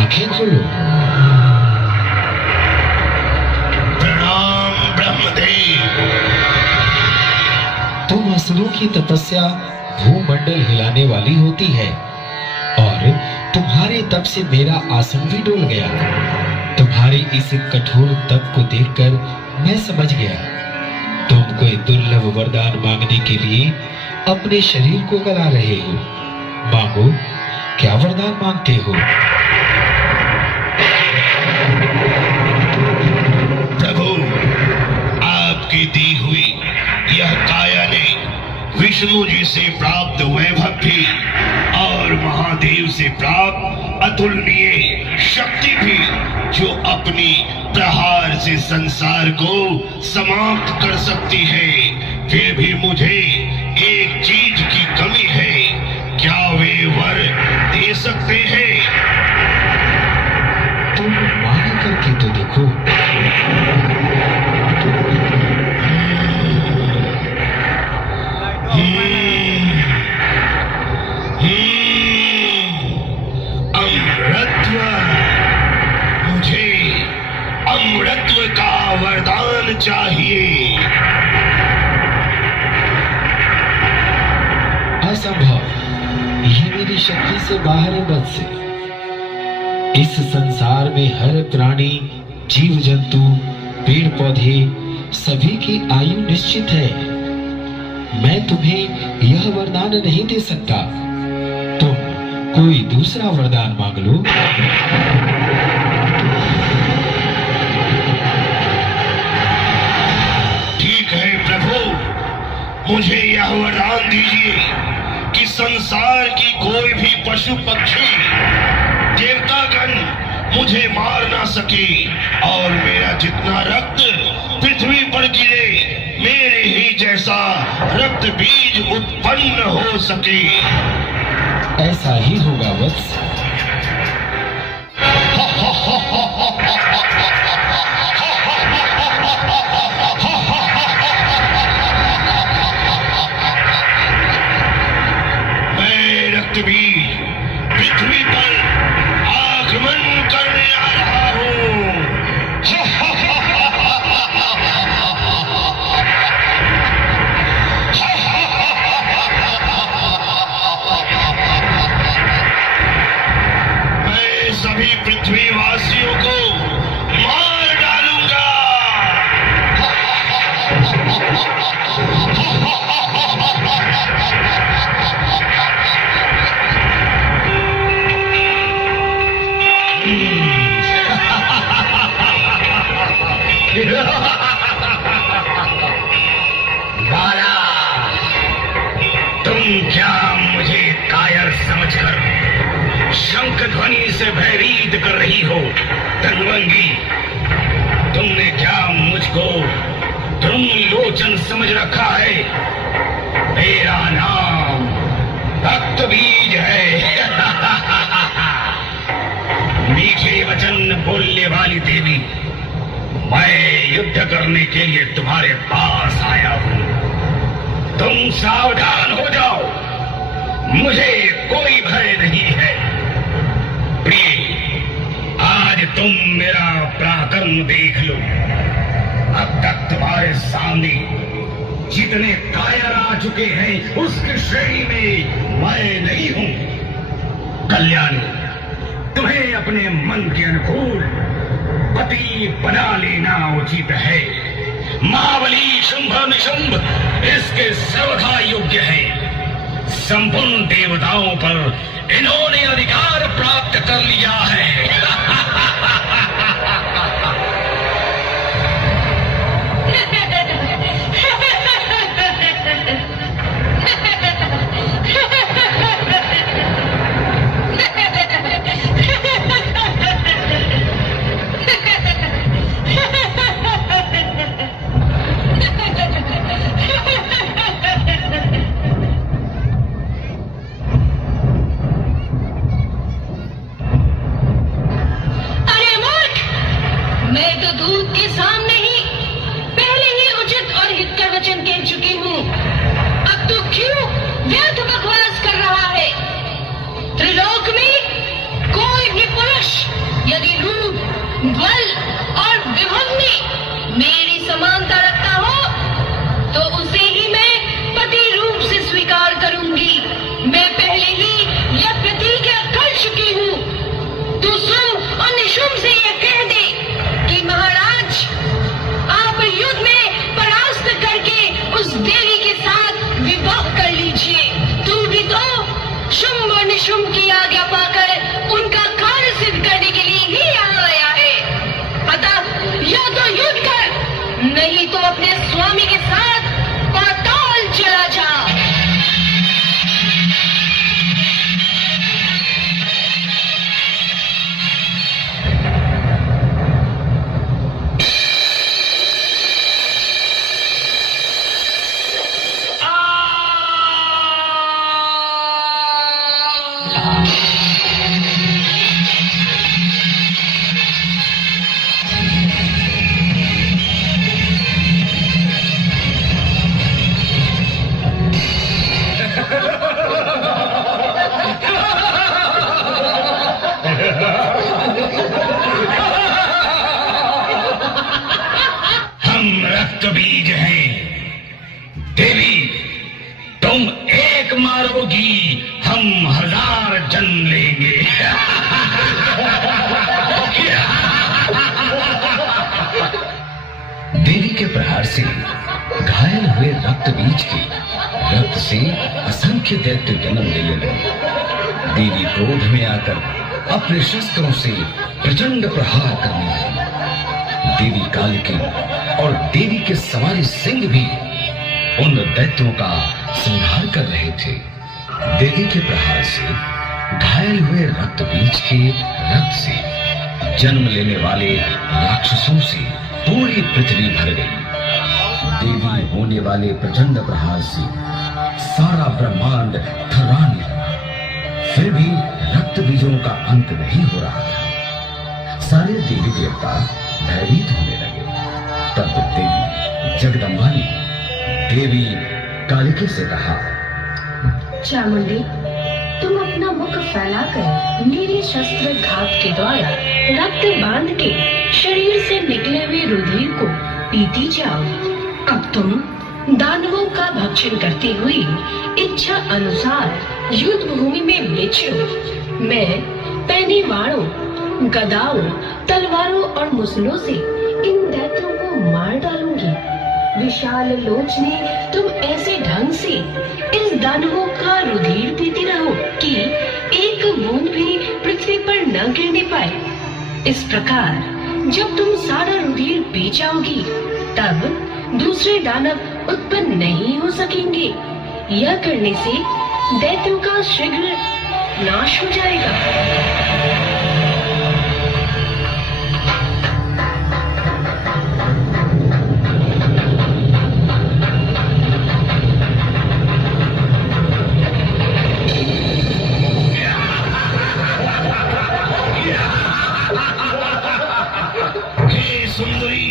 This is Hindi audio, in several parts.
आंखें खोलो। प्रणाम ब्रह्मदेव। तुम असुरों की तपस्या भूमंडल हिलाने वाली होती है और तुम्हारे तप से मेरा आसन भी डोल गया। तुम्हारे इस कठोर तप को देखकर मैं समझ गया तुम कोई दुर्लभ वरदान मांगने के लिए अपने शरीर को गला रहे हो। मांगो, क्या वरदान मांगते हो? प्रभु, आपकी दी हुई यह काया ने विष्णु जी से प्राप्त वैभव भी और महादेव से प्राप्त अतुलनीय शक्ति भी, जो अपनी प्रहार से संसार को समाप्त कर सकती है, फिर भी मुझे एक चीज की कमी है। क्या वे वर दे सकते हैं? तुम मांग करके तो देखो। अमृतत्व, मुझे अमृतत्व का वरदान चाहिए। असंभव, ये मेरी शक्ति से बाहर है वत्स। इस संसार में हर प्राणी, जीव जंतु, पेड़ पौधे सभी की आयु निश्चित है। मैं तुम्हें यह वरदान नहीं दे सकता। तुम कोई दूसरा वरदान मांग लो। ठीक है प्रभु, मुझे यह वरदान दीजिए कि संसार की कोई भी पशु पक्षी, देवतागण मुझे मार ना सके और मेरा जितना रक्त पृथ्वी पर गिरे, मेरे ही जैसा रक्त बीज उत्पन्न हो सके। ऐसा ही होगा वत्स। मैं रक्त बीज पृथ्वी पर आगमन करने आ रहा हूँ। मैं सभी पृथ्वीवासियों को मार डालूंगा। बाला, तुम क्या मुझे कायर समझकर शंख ध्वनि से भयभीत कर रही हो? तनवंगी, तुमने क्या मुझको ध्रुम लोचन समझ रखा है? मेरा नाम रक्त बीज है। मीठे वचन बोलने वाली देवी, मैं युद्ध करने के लिए तुम्हारे पास आया हूं। तुम सावधान हो जाओ, मुझे कोई भय नहीं है। प्रिय, आज तुम मेरा पराक्रम देख लो। अब तक तुम्हारे सामने जितने कायर आ चुके हैं, उसकी श्रेणी में मैं नहीं हूं। कल्याणी, तुम्हें अपने मन के अनुकूल पति बना लेना उचित है। महाबली शुंभ निशुंभ इसके सर्वथा योग्य है। संपूर्ण देवताओं पर इन्होंने अधिकार प्राप्त कर लिया है। बल और विभव में मेरी समानता रखता हो तो उसे ही मैं पति रूप से स्वीकार करूंगी। मैं पहले ही यह प्रतिज्ञा कर चुकी हूँ। तू सुन और निशुम्भ से यह कह दे कि महाराज, आप युद्ध में परास्त करके उस देवी के साथ विवाह कर लीजिए। तू भी तो शुंभ और निशुम्भ की आज्ञा पाकर उनका कार्य सिद्ध करने के लिए ही यहाँ आया है। अतः या तो युद्ध कर, नहीं तो अपने स्वामी के साथ पाताल चला जा। हम रक्त बीज हैं। देवी, तुम एक मारोगी, हम 1000 जन्म लेंगे। देवी के प्रहार से घायल हुए रक्त बीज के रक्त से असंख्य दैत्य जन्म लेने लगे। देवी क्रोध में आकर अपने शस्त्रों से प्रचंड प्रहार करने लगी। देवी कालिकी और देवी के सवारी सिंह भी उन दैत्यों का संहार कर रहे थे। देवी के प्रहार से घायल हुए रक्त बीज के रक्त से जन्म लेने वाले राक्षसों से पूरी पृथ्वी भर गई। देवी होने वाले प्रचंड प्रहार से सारा ब्रह्मांड थर्राने लगा। फिर भी रक्त बीजों का अंत नहीं हो रहा था। सारे देवी देवता भयभीत होने लगे। तब देवी जगदम्बा ने देवी कालिकी से कहा, चामुंडी, तुम अपना मुख फैलाकर मेरे शस्त्र घात के द्वारा रक्त बांध के शरीर से निकले हुए रुधिर को पीती जाओ। अब तुम दानवों का भक्षण करती हुई इच्छा अनुसार युद्ध भूमि में विचरो। मैं पैनी वाणों, गदाओं, तलवारों और मुसलों से इन दैत्यों को मार डालूंगी। विशाल लोचने, तुम ऐसे ढंग से इस दानवों का रुधिर पीती रहो कि एक बूंद भी पृथ्वी पर न गिरने पाए। इस प्रकार जब तुम सारा रुधिर पी जाओगी, तब दूसरे दानव उत्पन्न नहीं हो सकेंगे। यह करने से दैत्यों का शीघ्र नाश हो जाएगा। हे सुंदरी,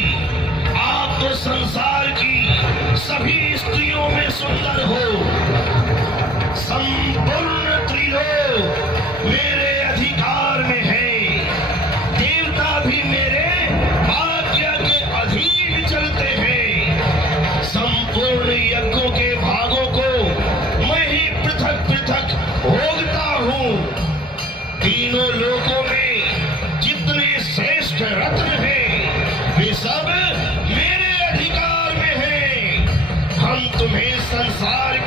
आप तो संसार की सभी स्त्रियों में सुंदर हो। संपूर्ण त्रिलोक मेरे अधिकार में है। देवता भी मेरे आज्ञा के अधीन चलते हैं। संपूर्ण यज्ञों के भागों को मैं ही पृथक पृथक भोगता हूँ। तीनों लोकों में जितने श्रेष्ठ रत्न हैं, वे सब मेरे अधिकार में हैं। हम तुम्हें संसार